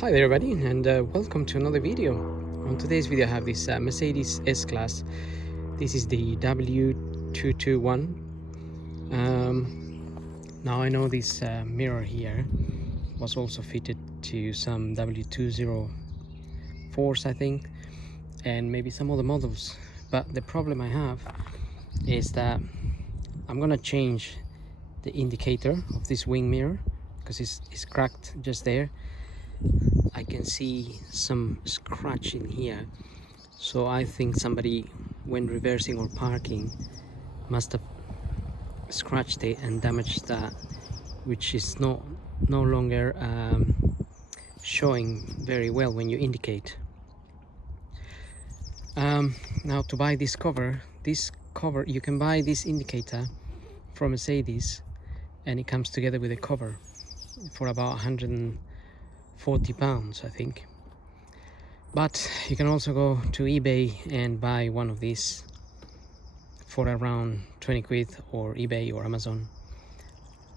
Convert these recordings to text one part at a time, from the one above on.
Hi there everybody, and welcome to another video. On today's video I have this Mercedes S-Class. This is the w221. Now I know this mirror here was also fitted to some w204s I think, and maybe some other models, but the problem I have is that I'm gonna change the indicator of this wing mirror because it's cracked just there. I can see some scratch in here, so I think somebody, when reversing or parking, must have scratched it and damaged that, which is no longer showing very well when you indicate. Now to buy this cover, you can buy this indicator from Mercedes, and it comes together with a cover for about £140 I think. But you can also go to eBay and buy one of these for around 20 quid, or eBay or Amazon,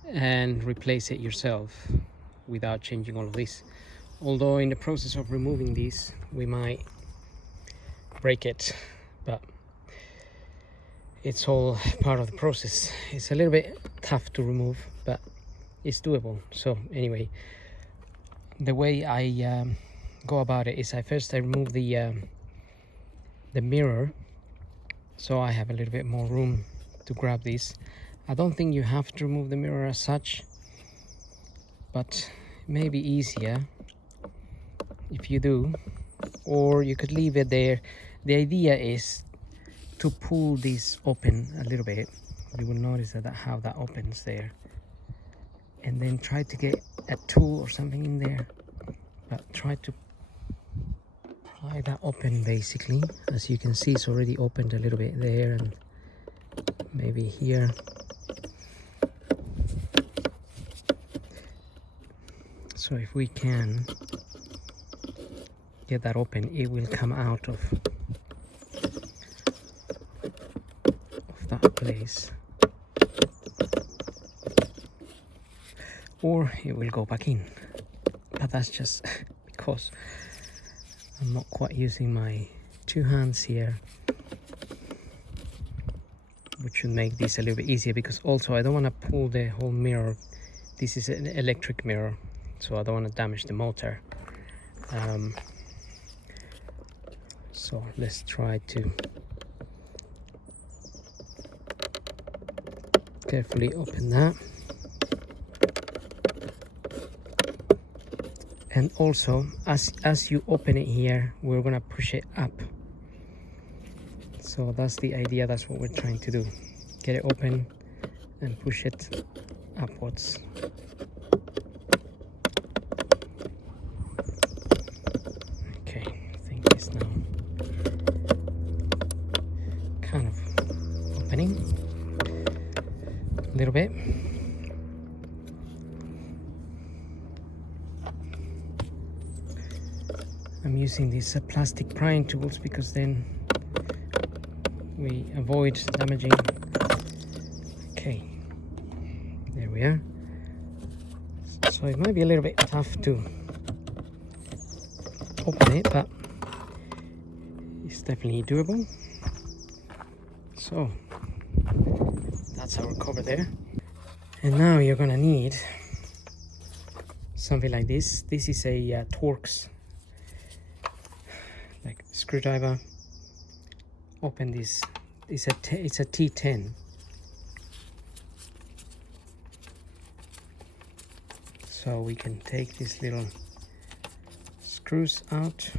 and replace it yourself without changing all of this. Although in the process of removing these we might break it, but it's all part of the process. It's a little bit tough to remove, but it's doable. So anyway, the way I go about it is I remove the mirror, so I have a little bit more room to grab this. I don't think you have to remove the mirror as such, but it may be easier if you do, or you could leave it there. The idea is to pull this open a little bit. You will notice how that opens there, and then try to get a tool or something in there, but try to pry that open. Basically, as you can see, it's already opened a little bit there and maybe here. So if we can get that open, it will come out of that place, or it will go back in. But that's just because I'm not quite using my two hands here, which should make this a little bit easier, because also I don't want to pull the whole mirror. This is an electric mirror, so I don't want to damage the motor. So let's try to carefully open that. And also, as you open it here, we're gonna push it up. So that's the idea, that's what we're trying to do. Get it open and push it upwards. Okay, I think it's now kind of opening a little bit. I'm using these plastic prying tools because then we avoid damaging. Okay, there we are. So it might be a little bit tough to open it, but it's definitely doable. So that's our cover there. And now you're gonna need something like this. This is a Torx, like screwdriver. Open this. It's a T10. So we can take these little screws out.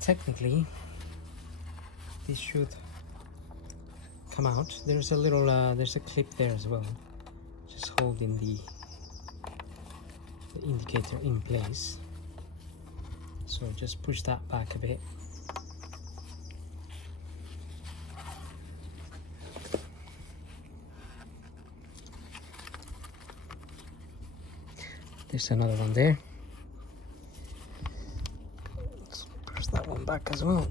Technically this should come out. There's a little there's a clip there as well, just holding the indicator in place. So just push that back a bit. There's another one there. Let's press that one back as well.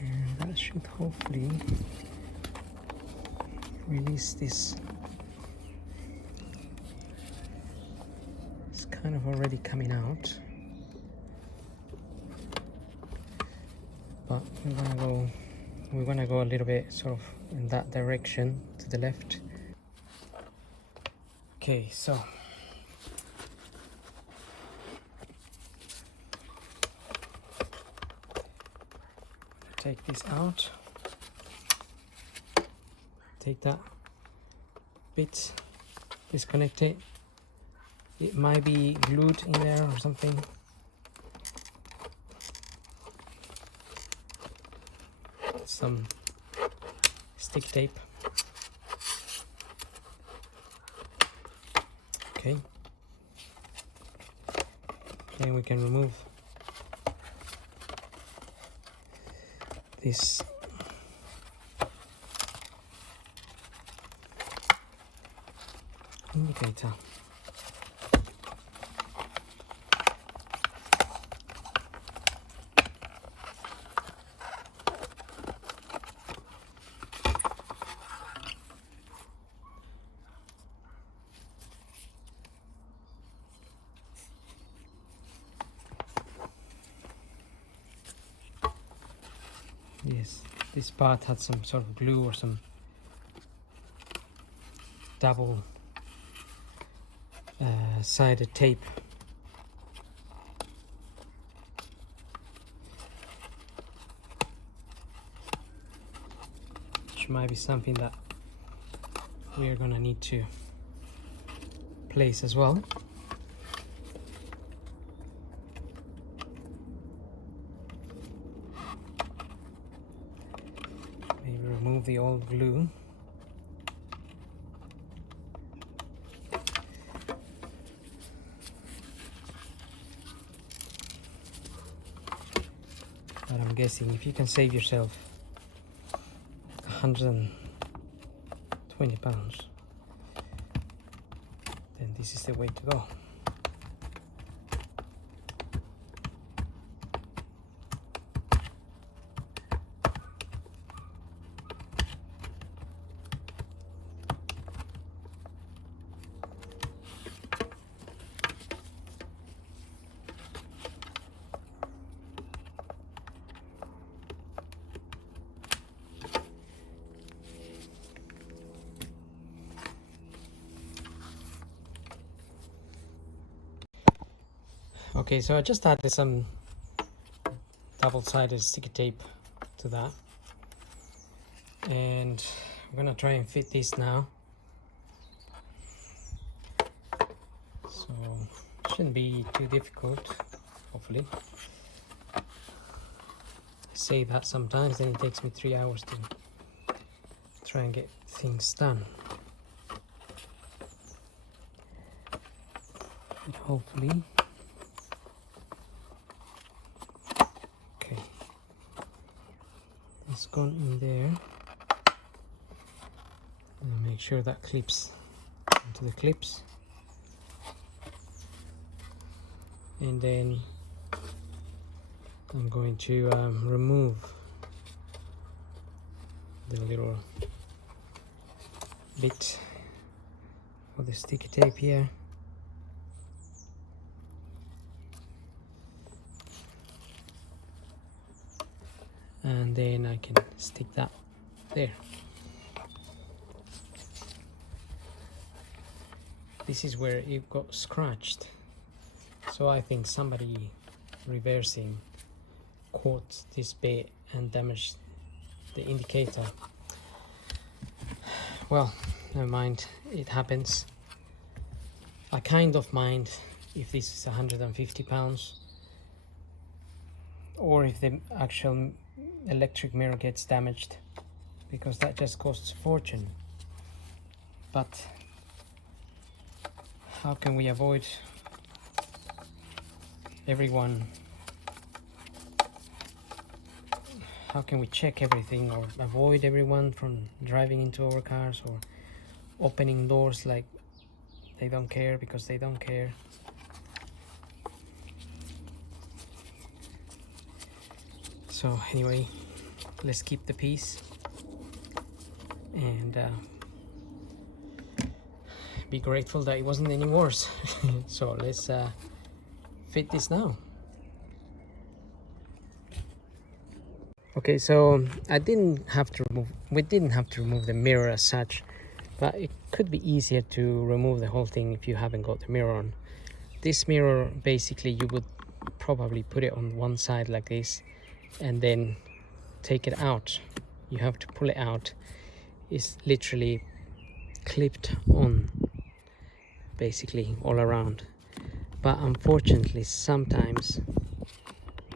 And that should hopefully release this. It's kind of already coming out, but we're gonna go a little bit sort of in that direction to the left. Okay, so take this out, take that bit, disconnect it. It might be glued in there or something. Some stick tape. Okay. Then we can remove this indicator. Yes, this part had some sort of glue or some double sided tape. Which might be something that we are gonna need to place as well. Remove the old glue. But I'm guessing if you can save yourself 120 pounds, then this is the way to go. Okay, so I just added some double-sided sticky tape to that, and I'm gonna try and fit this now. So shouldn't be too difficult, hopefully. I say that sometimes, then it takes me 3 hours to try and get things done. But hopefully. It's gone in there, and make sure that clips into the clips, and then I'm going to remove the little bit of the sticky tape here. And then I can stick that there. This is where it got scratched, so I think somebody reversing caught this bit and damaged the indicator. Well, never mind, it happens. I kind of mind if this is 150 pounds, or if the actual electric mirror gets damaged, because that just costs a fortune. But how can we avoid everyone? How can we check everything or avoid everyone from driving into our cars, or opening doors like they don't care, because they don't care. So anyway, let's keep the peace and be grateful that it wasn't any worse. So let's fit this now. Okay, so we didn't have to remove the mirror as such, but it could be easier to remove the whole thing if you haven't got the mirror on. This mirror, basically you would probably put it on one side like this and then take it out. You have to pull it out. It's literally clipped on basically all around, but unfortunately sometimes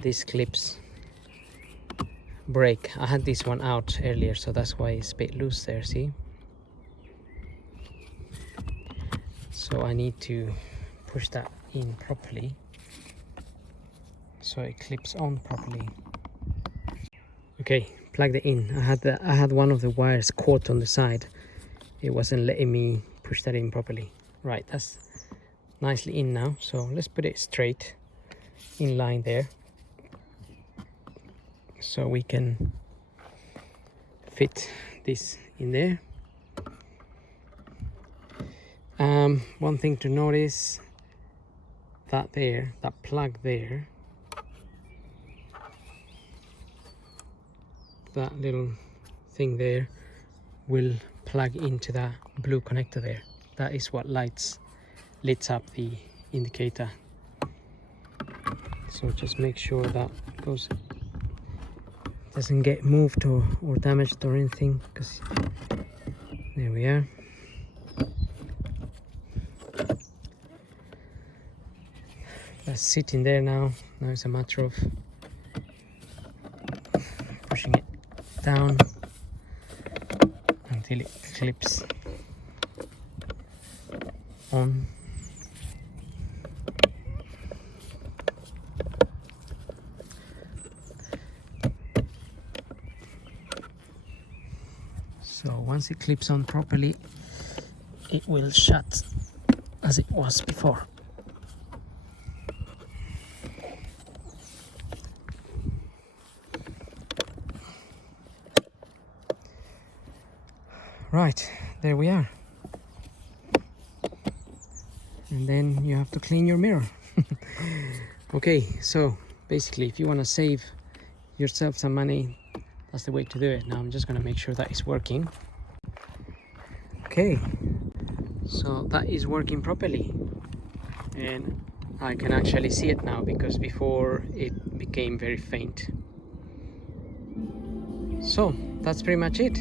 these clips break. I had this one out earlier, so that's why it's a bit loose there, see? So I need to push that in properly so it clips on properly. Okay, plugged it in. I had one of the wires caught on the side. It wasn't letting me push that in properly. Right, that's nicely in now. So let's put it straight in line there, so we can fit this in there. One thing to notice, that plug there, that little thing there will plug into that blue connector there. That is what lights up the indicator. So just make sure that doesn't get moved or damaged or anything, because there we are. That's sitting there now. Now it's a matter of pushing it down until it clips on. So once it clips on properly, it will shut as it was before. Right, there we are. And then you have to clean your mirror. Okay, so basically if you want to save yourself some money, that's the way to do it. Now I'm just going to make sure that it's working. Okay, so that is working properly, and I can actually see it now, because before it became very faint. So that's pretty much it.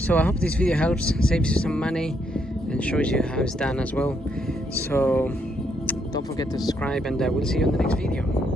So I hope this video helps, saves you some money, and shows you how it's done as well. So don't forget to subscribe, and we'll see you on the next video.